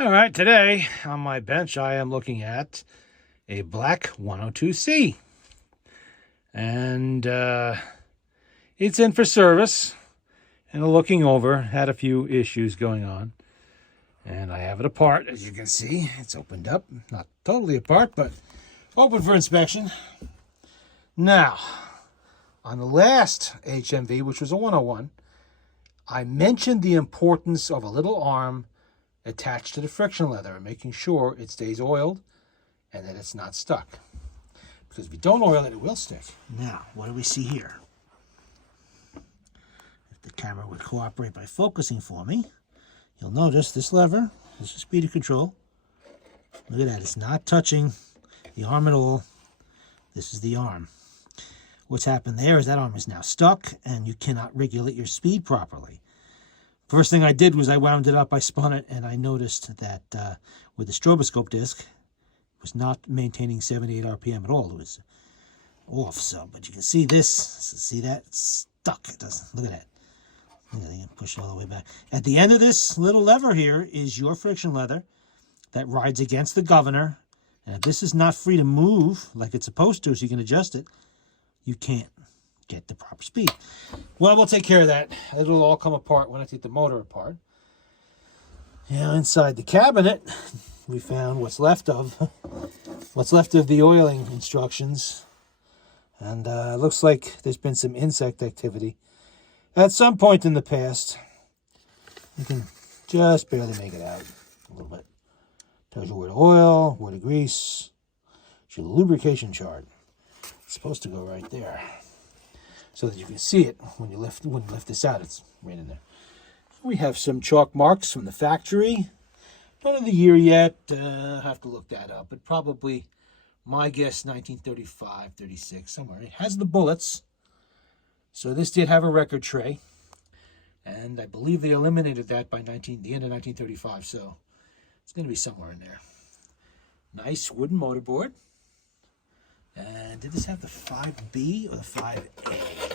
All right, today on my bench, I am looking at a black 102C. And it's in for service. And looking over, had a few issues going on. And I have it apart, as you can see. It's opened up. Not totally apart, but open for inspection. Now, on the last HMV, which was a 101, I mentioned the importance of a little arm attached to the friction leather and making sure it stays oiled and that it's not stuck. Because if you don't oil it, it will stick. Now, what do we see here? If the camera would cooperate by focusing for me, you'll notice this lever, this is speed of control. Look at that, it's not touching the arm at all. This is the arm. What's happened there is that arm is now stuck and you cannot regulate your speed properly. First thing I did was I wound it up, I spun it, and I noticed that with the stroboscope disc, it was not maintaining 78 RPM at all. It was off, so, but you can see this, see that? It's stuck. It doesn't, look at that. Look at that, you can push it all the way back. At the end of this little lever here is your friction leather that rides against the governor, and if this is not free to move like it's supposed to, so you can adjust it, you can't get the proper speed. Well, we'll take care of that. It'll all come apart when I take the motor apart. Now, inside the cabinet, we found what's left of the oiling instructions, and it looks like there's been some insect activity at some point in the past. You can just barely make it out a little bit. Tells you where to oil, where to grease. It's your lubrication chart. It's supposed to go right there, so that you can see it when you lift this out. It's right in there. We have some chalk marks from the factory. Don't know the year yet. I'll have to look that up. But probably, my guess, 1935, 36, somewhere. It has the bullets. So this did have a record tray. And I believe they eliminated that by the end of 1935. So it's going to be somewhere in there. Nice wooden motorboard. And did this have the 5B or the 5A?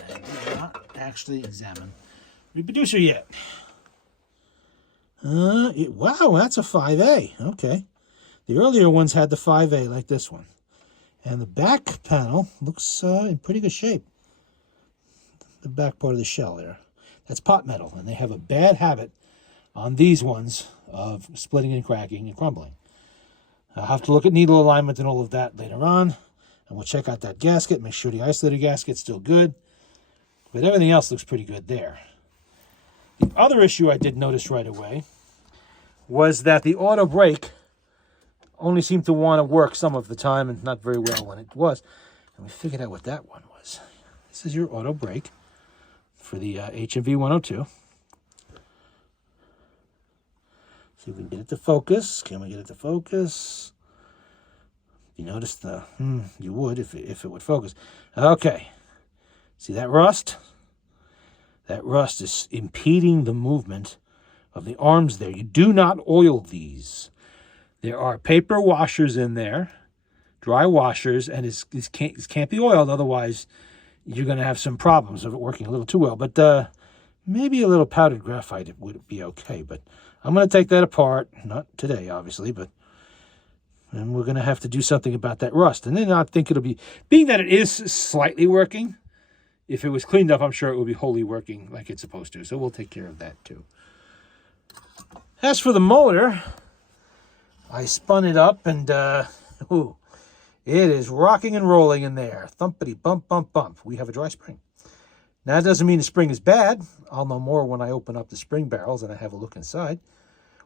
I did not actually examine the reproducer yet. Wow, that's a 5A. Okay. The earlier ones had the 5A like this one. And the back panel looks in pretty good shape. The back part of the shell there. That's pot metal, and they have a bad habit on these ones of splitting and cracking and crumbling. I'll have to look at needle alignment and all of that later on. And we'll check out that gasket, make sure the isolator gasket's still good. But everything else looks pretty good there. The other issue I did notice right away was that the auto brake only seemed to want to work some of the time and not very well when it was. And we figured out what that one was. This is your auto brake for the HMV 102. See if we can get it to focus. Can we get it to focus? You notice you would if it would focus. Okay. See that rust? That rust is impeding the movement of the arms there. You do not oil these. There are paper washers in there, dry washers, and this can't be oiled. Otherwise, you're going to have some problems of it working a little too well. But maybe a little powdered graphite would be okay. But I'm going to take that apart. Not today, obviously, but... and we're going to have to do something about that rust. And then I think it'll be, being that it is slightly working, if it was cleaned up, I'm sure it will be wholly working like it's supposed to. So we'll take care of that too. As for the motor, I spun it up and, it is rocking and rolling in there. Thumpity bump, bump, bump. We have a dry spring. Now, that doesn't mean the spring is bad. I'll know more when I open up the spring barrels and I have a look inside.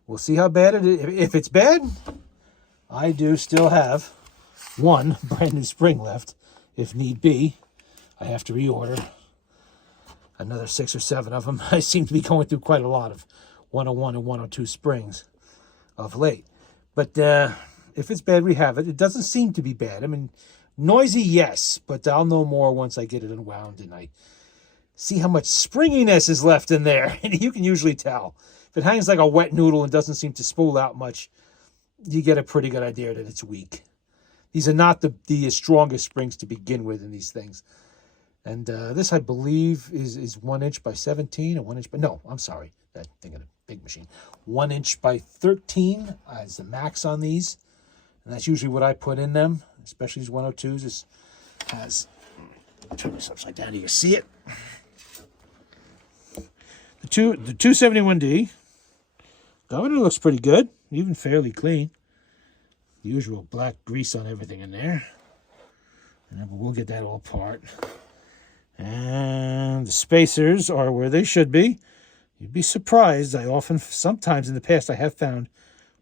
We'll see how bad it is. If it's bad, I do still have one brand new spring left, if need be. I have to reorder another 6 or 7 of them. I seem to be going through quite a lot of 101 and 102 springs of late. But if it's bad, we have it. It doesn't seem to be bad. I mean, noisy, yes, but I'll know more once I get it unwound and I see how much springiness is left in there. And you can usually tell. If it hangs like a wet noodle and doesn't seem to spool out much, you get a pretty good idea that it's weak. These are not the strongest springs to begin with in these things. And this, I believe, is 1 inch by 17 or 1 inch by... No, I'm sorry. That thing of big machine. 1 inch by 13 is the max on these. And that's usually what I put in them, especially these 102s. This has, turn this upside down, you can see it. The 271D governor looks pretty good, even fairly clean. The usual black grease on everything in there. And we'll get that all apart. And the spacers are where they should be. You'd be surprised. Sometimes in the past, I have found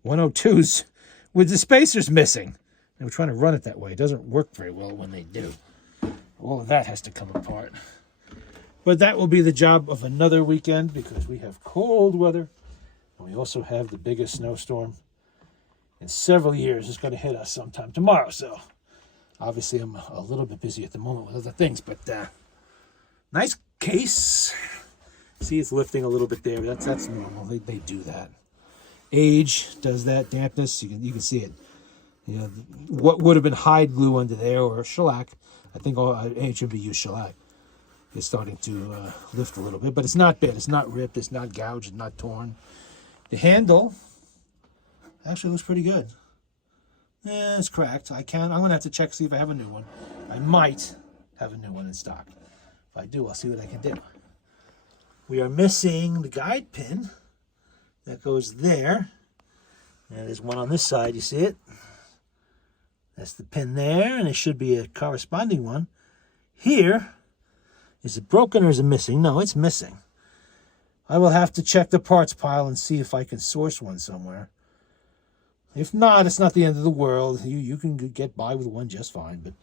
102s with the spacers missing. They were trying to run it that way. It doesn't work very well when they do. All of that has to come apart. But that will be the job of another weekend because we have cold weather. And we also have the biggest snowstorm in several years. It's going to hit us sometime tomorrow. So obviously I'm a little bit busy at the moment with other things. But nice case. See, it's lifting a little bit there. That's normal. They do that. Age does that. Dampness, you can see it. You know, what would have been hide glue under there or shellac, I think HMV used shellac, is starting to lift a little bit. But it's not bad. It's not ripped. It's not gouged. It's not torn. The handle actually looks pretty good. Yeah, it's cracked. I'm going to have to check, see if I have a new one. I might have a new one in stock. If I do, I'll see what I can do. We are missing the guide pin that goes there. And there's one on this side, you see it? That's the pin there, and it should be a corresponding one. Here, is it broken or is it missing? No, it's missing. I will have to check the parts pile and see if I can source one somewhere. If not, it's not the end of the world. You can get by with one just fine, but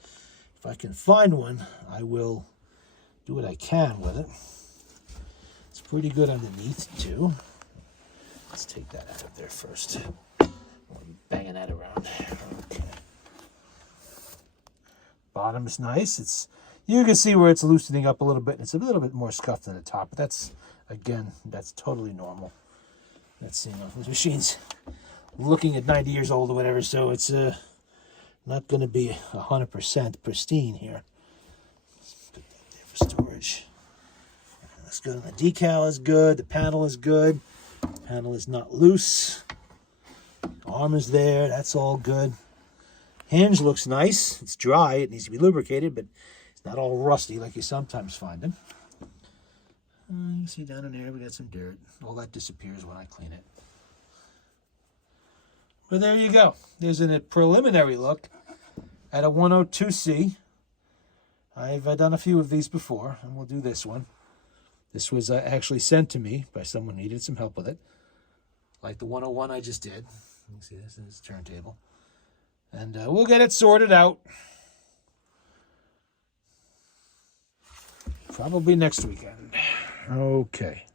if I can find one, I will do what I can with it. It's pretty good underneath, too. Let's take that out of there first. I'm banging that around. Okay. Bottom is nice. You can see where it's loosening up a little bit. It's a little bit more scuffed than the top, but that's totally normal. Let's see, this machine's looking at 90 years old or whatever, so it's not going to be 100% pristine here. Let's put that there for storage. That's good. The decal is good. The panel is good. The panel is not loose. Arm is there. That's all good. Hinge looks nice. It's dry. It needs to be lubricated, but it's not all rusty like you sometimes find them. You can see down in there we got some dirt. All that disappears when I clean it. But there you go. There's a preliminary look at a 102C. I've done a few of these before, and we'll do this one. This was actually sent to me by someone who needed some help with it. Like the 101 I just did. You can see this is a turntable. And we'll get it sorted out. Probably next weekend. Okay.